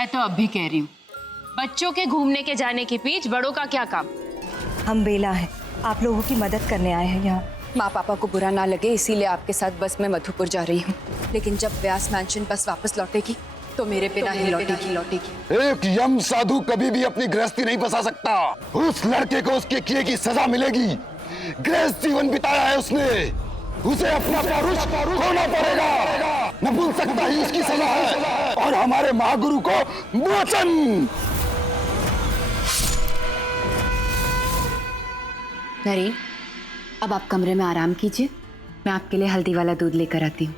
मैं तो अब भी कह रही हूँ, बच्चों के घूमने के जाने के बीच बड़ों का क्या काम। हम बेला हैं, आप लोगों की मदद करने आए हैं यहाँ। माँ पापा को बुरा ना लगे इसीलिए आपके साथ बस में मधुपुर जा रही हूँ, लेकिन जब व्यास मैंशन बस वापस लौटेगी तो मेरे बिना ही लौटेगी। एक यम साधु कभी भी अपनी गृहस्थी नहीं बसा सकता। उस लड़के को उसके किए की सजा मिलेगी। गृहस्थ जीवन बिताया है उसने, उसे अपना पौरुष खोना पड़ेगा। न भूल सकता ही उसकी सजा है, और हमारे महागुरु को मोचन। नरेन, अब आप कमरे में आराम कीजिए, मैं आपके लिए हल्दी वाला दूध लेकर आती हूँ,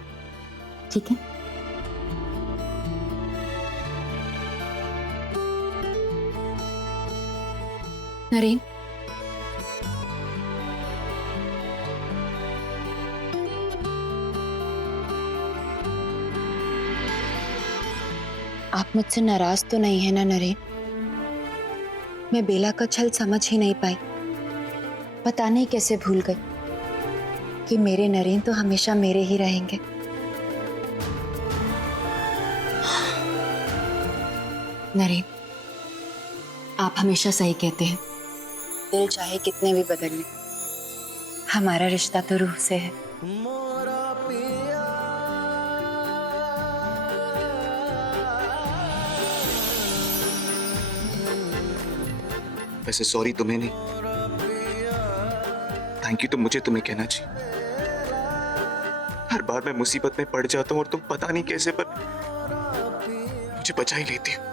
ठीक है? नरेन, आप मुझसे नाराज तो नहीं है ना नरेन? मैं बेला का छल समझ ही नहीं पाई, पता नहीं कैसे भूल गई कि मेरे नरेन तो हमेशा मेरे ही रहेंगे। नरेन, आप हमेशा सही कहते हैं, दिल चाहे कितने भी बदल ले, हमारा रिश्ता तो रूह से है। वैसे सॉरी तुम्हें नहीं, थैंक यू तो मुझे तुम्हें कहना चाहिए। हर बार मैं मुसीबत में पड़ जाता हूँ और तुम पता नहीं कैसे पर मुझे बचा ही लेती हो।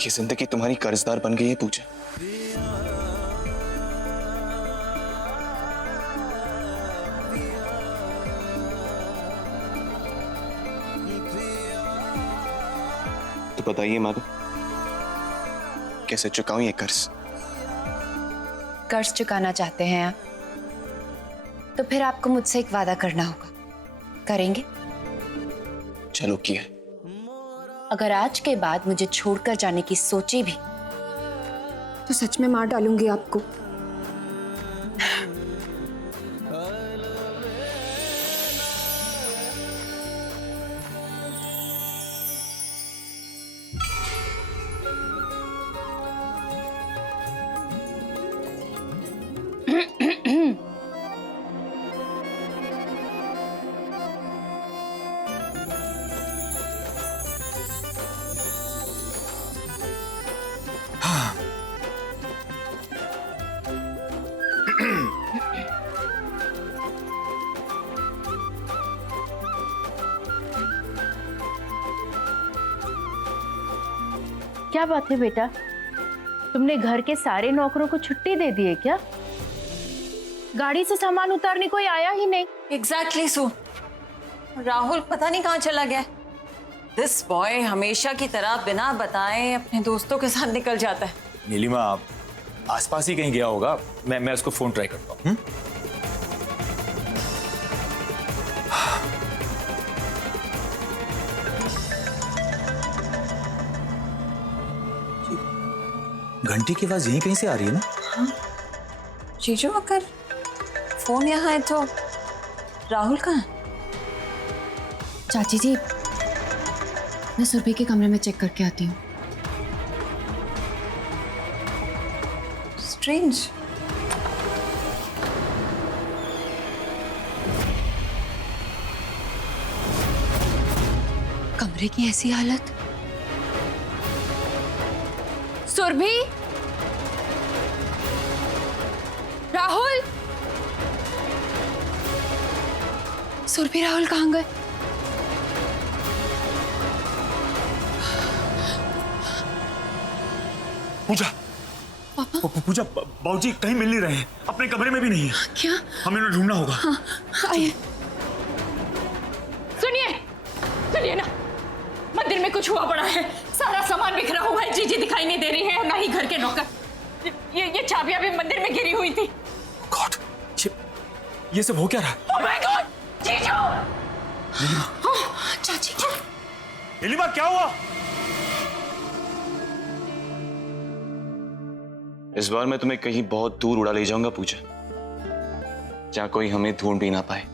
ये जिंदगी तुम्हारी कर्जदार बन गई है पूजा। तो बताइए माधव, कैसे चुकाऊं ये कर्ज? कर्ज चुकाना चाहते हैं आप, तो फिर आपको मुझसे एक वादा करना होगा, करेंगे? चलो किया। अगर आज के बाद मुझे छोड़कर जाने की सोची भी तो सच में मार डालूंगी आपको। क्या बात है बेटा, तुमने घर के सारे नौकरों को छुट्टी दे दी है क्या? गाड़ी से सामान उतारने कोई आया ही नहीं। एग्जैक्टली सो, राहुल पता नहीं कहाँ चला गया। दिस बॉय हमेशा की तरह बिना बताए अपने दोस्तों के साथ निकल जाता है। नीलिमा, आप आसपास ही कहीं गया होगा, मैं उसको फोन ट्राई करता हूँ। घंटी की आवाज यहीं कहीं से आ रही है ना? हाँ। जीजू, अगर फोन यहाँ है तो राहुल कहाँ है? चाची जी, मैं सुरभि के कमरे में चेक करके आती हूँ। स्ट्रेंज। कमरे की ऐसी हालत। सुरभि, राहुल, सुरभि, राहुल कहाँ गए? पूजा, पूजा, बाबूजी कहीं मिल नहीं रहे हैं, अपने कमरे में भी नहीं है। क्या? हमें उन्हें ढूंढना होगा। हाँ, आइए। सुनिए ना, मंदिर में कुछ हुआ पड़ा है, सारा सामान बिखरा हुआ है, जीजी दिखाई नहीं दे रही है, ना ही घर के नौकर। ये चाबियां भी मंदिर में गिरी हुई थी। गॉड, ये सब हो क्या रहा है? ओह माय गॉड, जीजू! चाची, नीलिमा, क्या हुआ? इस बार मैं तुम्हें कहीं बहुत दूर उड़ा ले जाऊंगा पूजा, जहां कोई हमें ढूंढ भी ना पाए।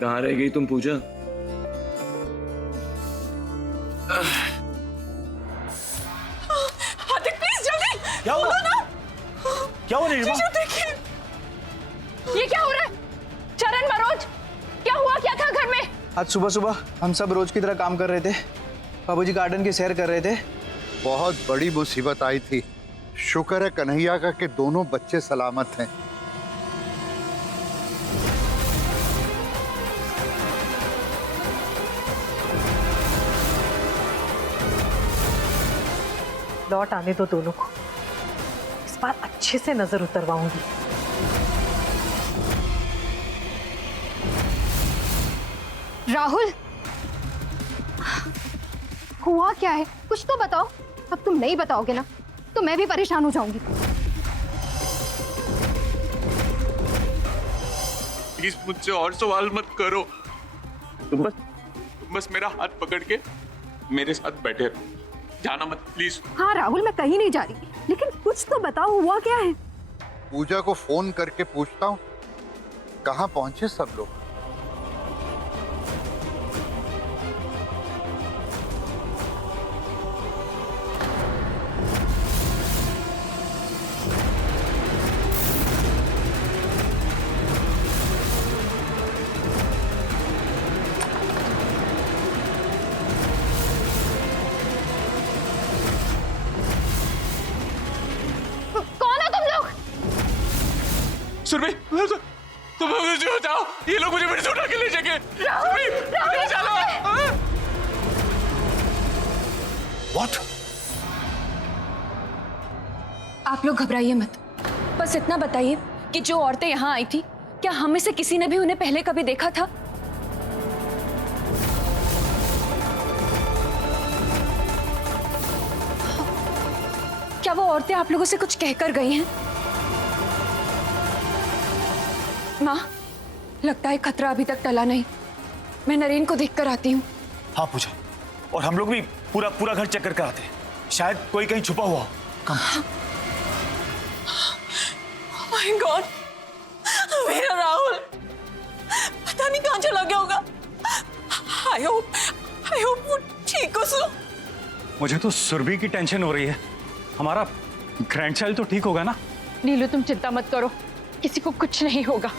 कहाँ रह गई तुम पूजा? आदित्य प्लीज जल्दी क्या हुआ? बोलो ना। क्या हुआ नीलिमा? जीजू देखिए, ये क्या हो रहा है? चरण मनोज, क्या हुआ, क्या था घर में? आज सुबह सुबह हम सब रोज की तरह काम कर रहे थे। बाबूजी गार्डन की सैर कर रहे थे। बहुत बड़ी मुसीबत आई थी। शुक्र है कन्हैया का कि दोनों बच्चे सलामत हैं। लौट आने दो दोनों को, इस बार अच्छे से नजर उतरवाऊंगी। राहुल, हुआ क्या है? कुछ तो बताओ। अब तुम नहीं बताओगे ना तो मैं भी परेशान हो जाऊंगी। प्लीज मुझसे और सवाल मत करो। तुम बस मेरा हाथ पकड़ के मेरे साथ बैठे रहो, जाना मत प्लीज। हाँ राहुल, मैं कहीं नहीं जा रही, लेकिन कुछ तो बताओ, हुआ क्या है? पूजा को फोन करके पूछता हूँ कहाँ पहुंचे सब लोग। कौन हो तुम लोग? सुरभि, तुम मुझे बताओ, ये लोग मुझे मेरे से उठा के ले जाएंगे। सुरभि, मेरे चलो। What? आप लोग घबराइए मत। बस इतना बताइए कि जो औरतें यहाँ आई थी, क्या हम में से किसी ने भी उन्हें पहले कभी देखा था? क्या वो औरतें आप लोगों से कुछ कहकर गई हैं? माँ, लगता है खतरा अभी तक टला नहीं। मैं नरेन को देखकर आती हूँ। हाँ पूजा, और हम लोग भी पूरा घर चेक करके आते हैं, शायद कोई कहीं छुपा हुआ हो। कम। माय गॉड, मेरा राहुल पता नहीं कहाँ चला गया होगा। आई होप वो ठीक हो सो। मुझे तो सुरभि की टेंशन हो रही है। हमारा ग्रैंडचाइल्ड तो ठीक होगा ना? नीलू तुम चिंता मत करो, किसी को कुछ नहीं होगा।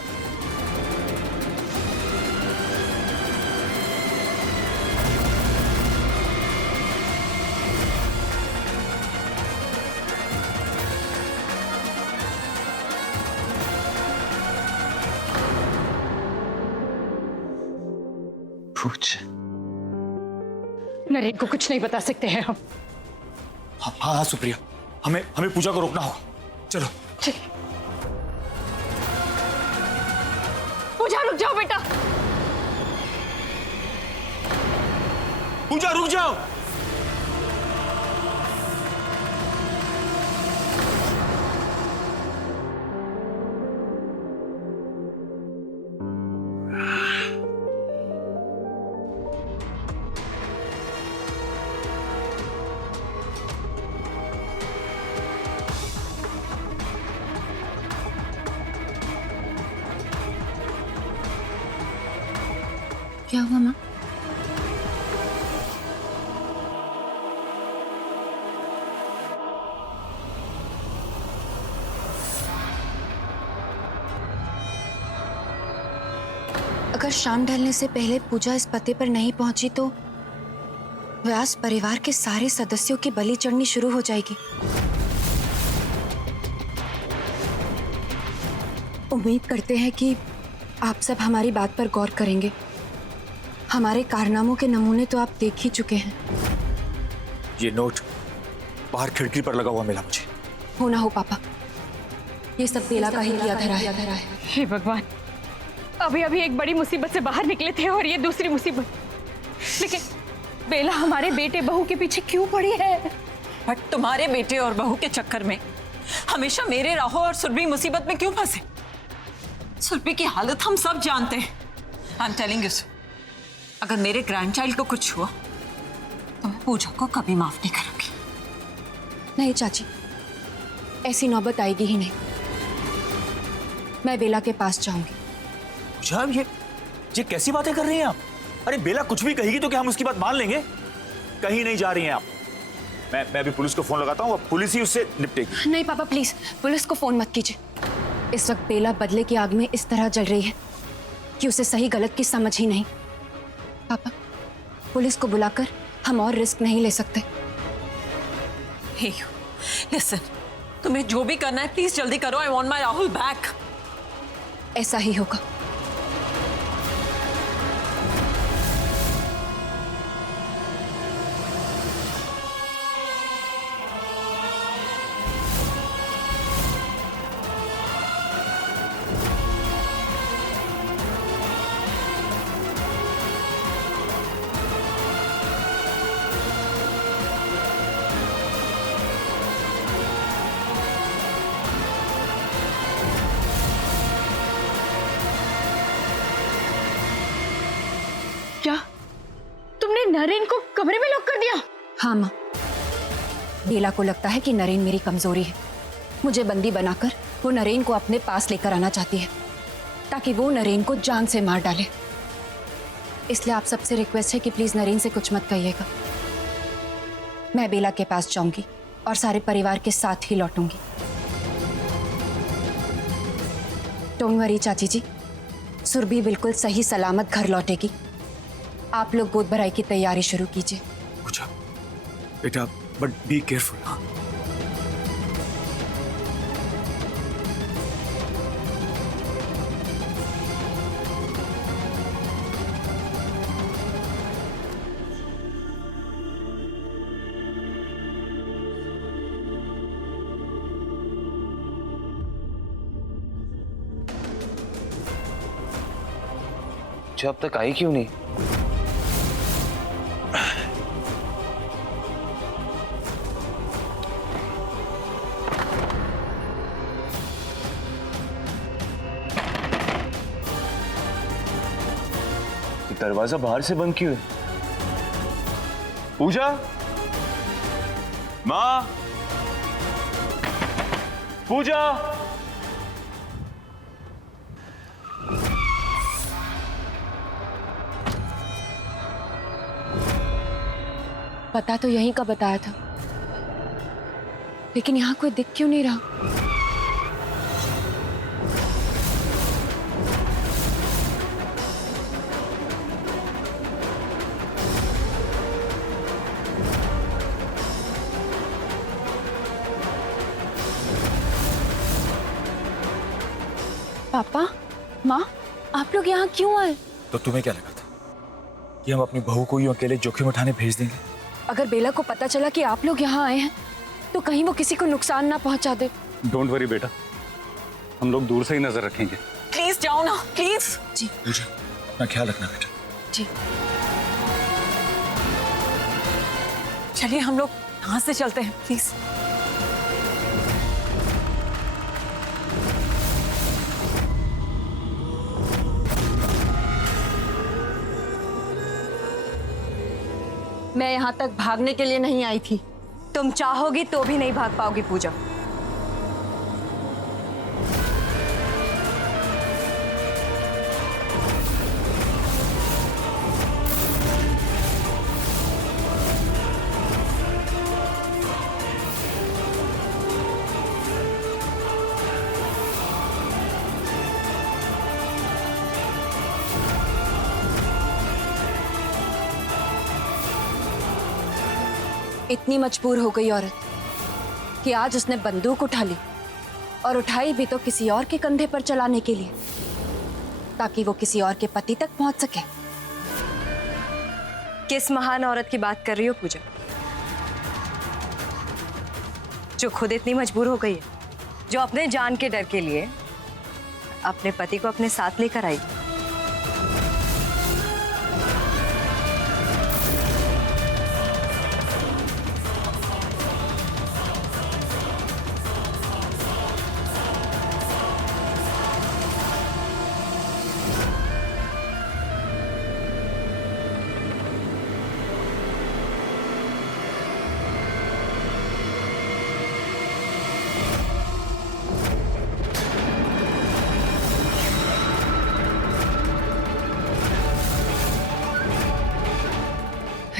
पूछ। नरेन को कुछ नहीं बता सकते हैं हम। हाँ सुप्रिया, हमें पूजा को रोकना होगा। चलो। चलिए। पूजा रुक जाओ बेटा। पूजा रुक जाओ। क्या हुआ माँ? अगर शाम ढलने से पहले पूजा इस पते पर नहीं पहुंची तो व्यास परिवार के सारे सदस्यों की बलि चढ़नी शुरू हो जाएगी। उम्मीद करते हैं कि आप सब हमारी बात पर गौर करेंगे। हमारे कारनामों के नमूने तो आप देख ही चुके हैं। ये नोट बाहर खिड़की पर लगा हुआ मिला मुझे। हो ना हो पापा, ये सब बेला का ही किया धरा है। हे भगवान, अभी अभी एक बड़ी मुसीबत से बाहर निकले थे और ये दूसरी मुसीबत। लेकिन बेला हमारे बेटे बहू के पीछे क्यों पड़ी है? बट तुम्हारे बेटे और बहू के चक्कर में हमेशा मेरे राहुल और सुरभि मुसीबत में क्यों फंसे? सुरभि की हालत हम सब जानते हैं। आई एम टेलिंग यू, अगर मेरे ग्रैंडचाइल्ड को कुछ हुआ तो मैं पूजा को कभी माफ नहीं करूंगी। नहीं चाची, ऐसी नौबत आएगी ही नहीं। मैं बेला के पास जाऊंगी। पूजा, ये कैसी बातें कर रही हैं आप? अरे बेला कुछ भी कहेगी तो क्या हम उसकी बात मान लेंगे? कहीं नहीं जा रही हैं आप। मैं अभी पुलिस को फोन लगाता हूँ, अब पुलिस ही उससे निपटेगी। नहीं पापा प्लीज पुलिस को फोन मत कीजिए। इस वक्त बेला बदले की आग में इस तरह जल रही है कि उसे सही गलत की समझ ही नहीं। पापा पुलिस को बुलाकर हम और रिस्क नहीं ले सकते। हे लिसन, तुम्हें जो भी करना है प्लीज जल्दी करो। I want my Rahul back. ऐसा ही होगा। क्या तुमने नरेन को कमरे में लॉक कर दिया? हाँ माँ, बेला को लगता है कि नरेन मेरी कमजोरी है। मुझे बंदी बनाकर वो नरेन को अपने पास लेकर आना चाहती है ताकि वो नरेन को जान से मार डाले। इसलिए आप सबसे रिक्वेस्ट है कि प्लीज नरेन से कुछ मत कहिएगा। मैं बेला के पास जाऊंगी और सारे परिवार के साथ ही लौटूंगी। डोंट वरी चाची जी, सुरभि बिल्कुल सही सलामत घर लौटेगी। आप लोग गोद भराई की तैयारी शुरू कीजिए। पूजा बेटा, बट बी केयरफुल। हाँ अब तक आई क्यों नहीं? दरवाजा बाहर से बंद क्यों है? पूजा, माँ, पूजा। पता तो यहीं का बताया था, लेकिन यहाँ कोई दिख क्यों नहीं रहा? पापा, माँ, आप लोग यहाँ क्यों आए? तो तुम्हें क्या लगा था कि हम अपनी बहू को यूं अकेले जोखिम उठाने भेज देंगे? अगर बेला को पता चला कि आप लोग यहाँ आए हैं तो कहीं वो किसी को नुकसान ना पहुंचा दे। डोंट वरी बेटा, हम लोग दूर से ही नजर रखेंगे। प्लीज जाओ ना, प्लीज। जी पूजा, अपना ख्याल रखना बेटा। जी। चलिए हम लोग यहाँ से चलते हैं प्लीज। मैं यहाँ तक भागने के लिए नहीं आई थी। तुम चाहोगी तो भी नहीं भाग पाओगी पूजा। इतनी मजबूर हो गई औरत कि आज उसने बंदूक उठा ली, और उठाई भी तो किसी और के कंधे पर चलाने के लिए, ताकि वो किसी और के पति तक पहुंच सके। किस महान औरत की बात कर रही हो पूजा, जो खुद इतनी मजबूर हो गई है, जो अपने जान के डर के लिए अपने पति को अपने साथ लेकर आई?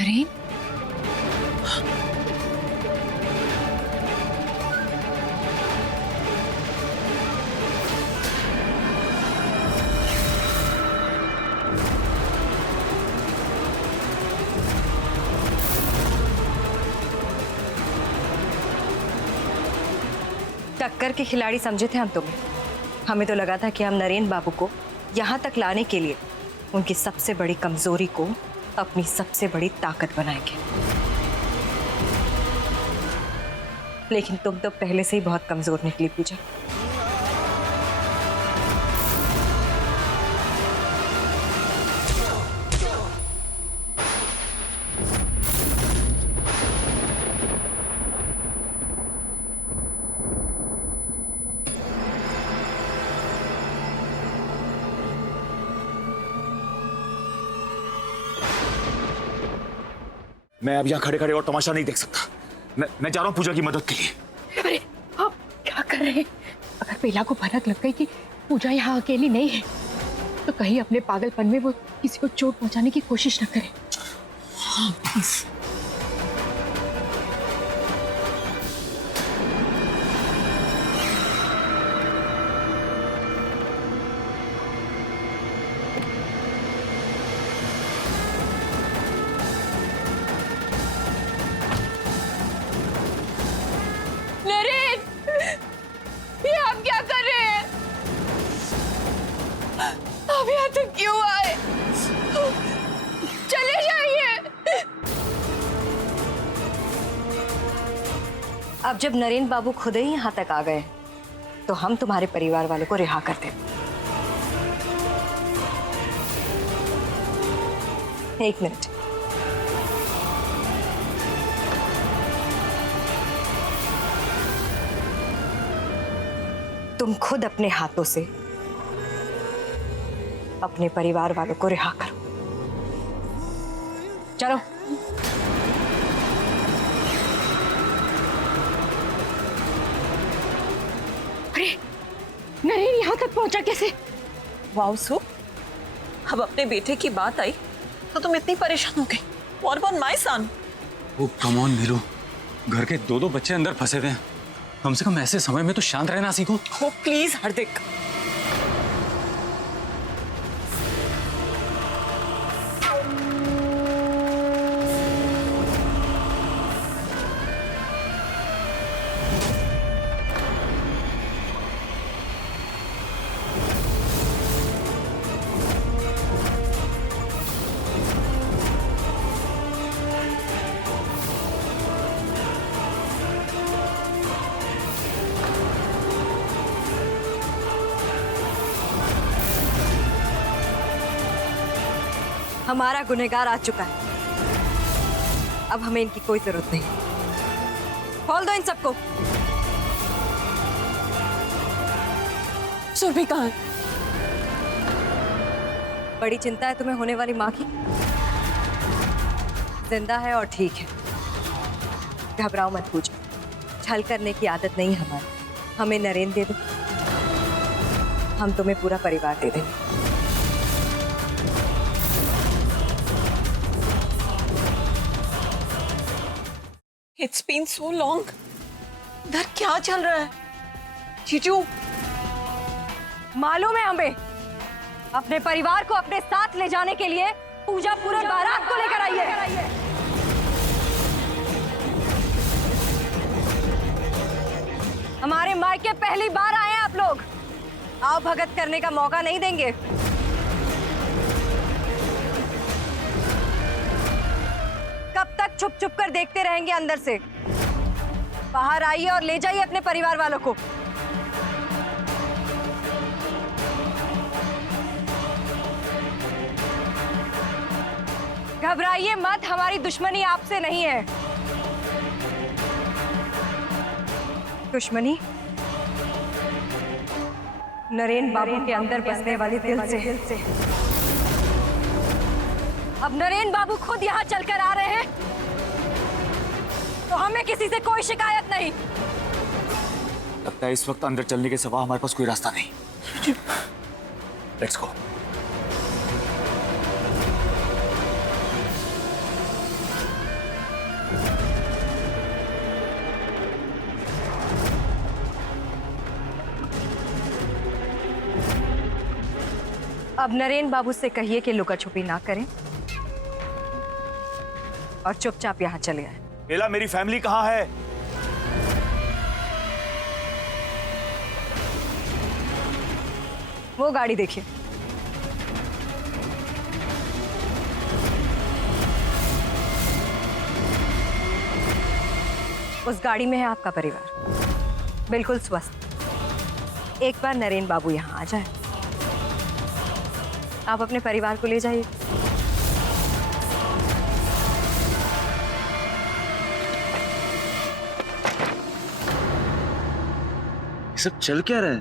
नरेन, टक्कर के खिलाड़ी समझे थे हम तुम्हें। हमें तो लगा था कि हम नरेन बाबू को यहाँ तक लाने के लिए उनकी सबसे बड़ी कमजोरी को अपनी सबसे बड़ी ताकत बनाएंगे, लेकिन तुम तो पहले से ही बहुत कमजोर निकली पूजा। मैं अब यहाँ खड़े खड़े और तमाशा नहीं देख सकता। मैं जा रहा हूँ पूजा की मदद के लिए। अरे आप क्या कर रहे हैं? अगर बेला को भनक लग गई कि पूजा यहाँ अकेली नहीं है, तो कहीं अपने पागलपन में वो किसी को चोट पहुंचाने की कोशिश न करे। हाँ प्लीज। नरेन, ये आप क्या कर रहे हैं? आप यहाँ तक क्यों आए? चले जाइए। अब जब नरेन बाबू खुद ही यहाँ तक आ गए, तो हम तुम्हारे परिवार वालों को रिहा कर दें। एक मिनट। तुम खुद अपने हाथों से अपने परिवार वालों को रिहा करो। चलो। अरे नरेन यहाँ तक पहुंचा कैसे? वाओ सो, अब अपने बेटे की बात आई तो तुम इतनी परेशान हो गई। What about my son? Oh come on Neeru, घर के दो बच्चे अंदर फंसे हुए हैं। कम से कम ऐसे समय में तो शांत रहना सीखो। Oh प्लीज हार्दिक। हमारा गुनहगार आ चुका है, अब हमें इनकी कोई जरूरत नहीं। खोल दो इन सबको। सुरभि कहाँ है? बड़ी चिंता है तुम्हें होने वाली माँ की? जिंदा है और ठीक है, घबराओ मत पूछो। छल करने की आदत नहीं हमारी। हमें नरेन दे दो, हम तुम्हें पूरा परिवार दे देंगे। It's been so long. इधर क्या चल रहा है? जीजू, मालूम है हमें। अपने परिवार को अपने साथ ले जाने के लिए पूजा पूरे बारात को लेकर आई है। हमारे मायके पहली बार आए हैं आप लोग। आओ भगत करने का मौका नहीं देंगे। कब तक छुप छुप कर देखते रहेंगे अंदर से? बाहर आइए और ले जाइए अपने परिवार वालों को। घबराइए मत, हमारी दुश्मनी आपसे नहीं है। दुश्मनी नरेन बाबू के अंदर बसने वाली दिल से। अब नरेन बाबू खुद यहाँ चलकर आ रहे हैं, तो हमें किसी से कोई शिकायत नहीं। लगता है इस वक्त अंदर चलने के सिवा हमारे पास कोई रास्ता नहीं। Let's go. अब नरेन बाबू से कहिए कि लुका छुपी ना करें और चुपचाप यहाँ चले आए। बेला, मेरी फैमिली कहाँ है? वो गाड़ी देखिए। उस गाड़ी में है आपका परिवार, बिल्कुल स्वस्थ। एक बार नरेन बाबू यहाँ आ जाए, आप अपने परिवार को ले जाइए। सब चल क्या रहा है?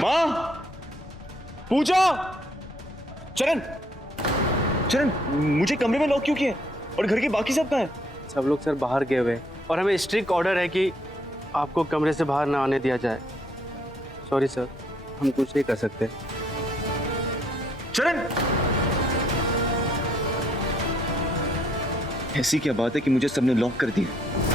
माँ, पूजा, चरण, चरण, मुझे कमरे में लॉक क्यों किया? और घर के बाकी सब कहाँ हैं? सब लोग सर बाहर गए हुए हैं और हमें स्ट्रिक्ट ऑर्डर है कि आपको कमरे से बाहर ना आने दिया जाए। सॉरी सर, हम कुछ नहीं कर सकते। चरण, ऐसी क्या बात है कि मुझे सबने लॉक कर दिया?